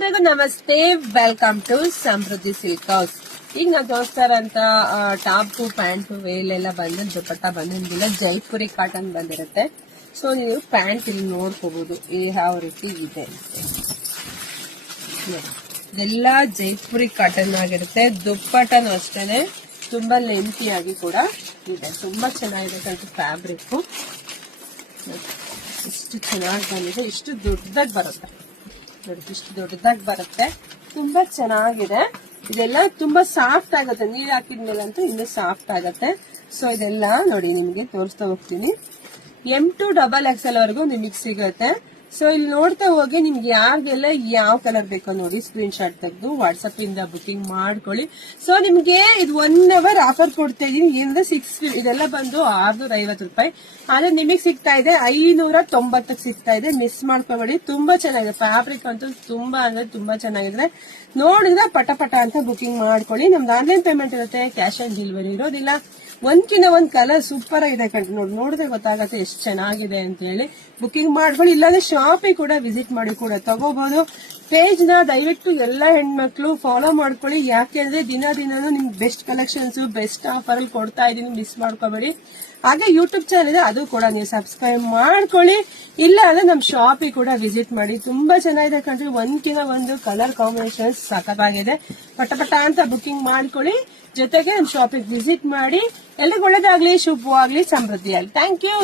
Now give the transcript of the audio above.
ಎಲ್ರಿಗೂ ನಮಸ್ತೆ, welcome to Samruddhi silk house. ಈಗ ನಾವು ತೋರಿಸ್ತಾ ಇರೋಂತ ಟಾಪ್ ಪ್ಯಾಂಟ್ ವೇಲೆಲ್ಲ ಬಂದ ದುಪಟ್ಟ ಬಂದಿಲ್ಲ, ಜೈಪುರಿ ಕಾಟನ್ ಬಂದಿರುತ್ತೆ. ಸೊ ನೀವು ಪ್ಯಾಂಟ್ ಇಲ್ಲಿ ನೋಡ್ಕೋಬಹುದು ಯಾವ ರೀತಿ ಇದೆ. ಇದೆಲ್ಲ ಜೈಪುರಿ ಕಾಟನ್ ಆಗಿರುತ್ತೆ. ದುಪ್ಪಟ್ಟನು ಅಷ್ಟೇನೆ ತುಂಬಾ ಲೆಂತಿ ಆಗಿ ಕೂಡ ಇದೆ. ತುಂಬಾ ಚೆನ್ನಾಗಿದೆ ಫ್ಯಾಬ್ರಿಕ್. ಇಷ್ಟು ಚೆನ್ನಾಗಿ ಬಂದಿದೆ, ಇಷ್ಟು ದೊಡ್ಡದಾಗಿ ಬರುತ್ತೆ ನೋಡಿ, ಇಷ್ಟು ದೊಡ್ಡದಾಗಿ ಬರುತ್ತೆ. ತುಂಬಾ ಚೆನ್ನಾಗಿದೆ. ಇದೆಲ್ಲ ತುಂಬಾ ಸಾಫ್ಟ್ ಆಗುತ್ತೆ, ನೀರ್ ಹಾಕಿದ್ಮೇಲಂತೂ ಇನ್ನೂ ಸಾಫ್ಟ್ ಆಗುತ್ತೆ. ಸೊ ಇದೆಲ್ಲ ನೋಡಿ ನಿಮ್ಗೆ ತೋರಿಸ್ತಾ ಹೋಗ್ತೀನಿ. M2XXL ವರೆಗೂ ನಿಮಗೆ ಸಿಗುತ್ತೆ. ಸೊ ಇಲ್ಲಿ ನೋಡ್ತಾ ಹೋಗಿ ನಿಮ್ಗೆ ಯಾರಿಗೆಲ್ಲ ಯಾವ ಕಲರ್ ಬೇಕೋ ನೋಡಿ ಸ್ಕ್ರೀನ್ ಶಾಟ್ ತೆಗೆದು ವಾಟ್ಸ್ಆಪ್ ಇಂದ ಬುಕಿಂಗ್ ಮಾಡ್ಕೊಳ್ಳಿ. ಸೊ ನಿಮ್ಗೆ ಇದು 1 hour ಆಫರ್ ಕೊಡ್ತಾ ಇದೀನಿ. ಏನಂದ್ರೆ 6 ಇದೆಲ್ಲ ಬಂದು 650 ರೂಪಾಯಿ, ಆದ್ರೆ ನಿಮಗೆ ಸಿಗ್ತಾ ಇದೆ 590 ಸಿಗ್ತಾ ಇದೆ. ಮಿಸ್ ಮಾಡ್ಕೋಬೇಡಿ. ತುಂಬಾ ಚೆನ್ನಾಗಿದೆ ಫ್ಯಾಬ್ರಿಕ್ ಅಂತೂ, ತುಂಬಾ ಅಂದ್ರೆ ತುಂಬಾ ಚೆನ್ನಾಗಿದೆ. ನೋಡಿದ್ರೆ ಪಟ ಅಂತ ಬುಕಿಂಗ್ ಮಾಡ್ಕೊಳ್ಳಿ. ನಮ್ದು ಆನ್ಲೈನ್ ಪೇಮೆಂಟ್ ಇರುತ್ತೆ, ಕ್ಯಾಶ್ ಆನ್ ಡೆಲಿವರಿ ಇರೋದಿಲ್ಲ. ಒಂದ್ಕಿನ್ನ ಒಂದ್ ಕಲರ್ ಸೂಪರ್ ಆಗಿದೆ ಕಣ್ರಿ. ನೋಡಿದ್ರೆ ಗೊತ್ತಾಗತ್ತೆ ಎಷ್ಟು ಚೆನ್ನಾಗಿದೆ ಅಂತ ಹೇಳಿ. ಬುಕಿಂಗ್ ಮಾಡ್ಕೊಳ್ಳಿ, ಇಲ್ಲಾಂದ್ರೆ ಶಾಪಿಗೆ ಕೂಡ ವಿಸಿಟ್ ಮಾಡಿ ಕೂಡ ತಗೋಬಹುದು. ಪೇಜ್ ನ ದಯವಿಟ್ಟು ಎಲ್ಲ ಹೆಣ್ಮಕ್ಳು ಫಾಲೋ ಮಾಡ್ಕೊಳ್ಳಿ. ಯಾಕೆಂದ್ರೆ ದಿನನೂ ನಿಮ್ಗೆ ಬೆಸ್ಟ್ ಕಲೆಕ್ಷನ್ಸ್, ಬೆಸ್ಟ್ ಆಫರ್ ಅಲ್ಲಿ ಕೊಡ್ತಾ ಇದೀನಿ, ಮಿಸ್ ಮಾಡ್ಕೋಬೇಡಿ. ಹಾಗೆ ಯೂಟ್ಯೂಬ್ ಚಾನಲ್ ಇದೆ, ಅದು ಕೂಡ ನೀವು ಸಬ್ಸ್ಕ್ರೈಬ್ ಮಾಡ್ಕೊಳ್ಳಿ. ಇಲ್ಲ ಅಂದ್ರೆ ನಮ್ ಶಾಪಿಗೆ ಕೂಡ ವಿಸಿಟ್ ಮಾಡಿ. ತುಂಬಾ ಚೆನ್ನಾಗಿದೆ ಕಣ್ರಿ. ಒಂದ್ಕಿನ ಒಂದು ಕಲರ್ ಕಾಂಬಿನೇಷನ್ ಸಖತ್ತಾಗಿದೆ. ಪಟ ಅಂತ ಬುಕಿಂಗ್ ಮಾಡ್ಕೊಳ್ಳಿ. ಜೊತೆಗೆ ನಮ್ ಶಾಪಿಗೆ ವಿಸಿಟ್ ಮಾಡಿ. ಎಲ್ಲಿಗೆ ಒಳ್ಳೇದಾಗ್ಲಿ, ಶುಭವಾಗ್ಲಿ, ಸಮೃದ್ಧಿ ಆಗ್ಲಿ. Thank you.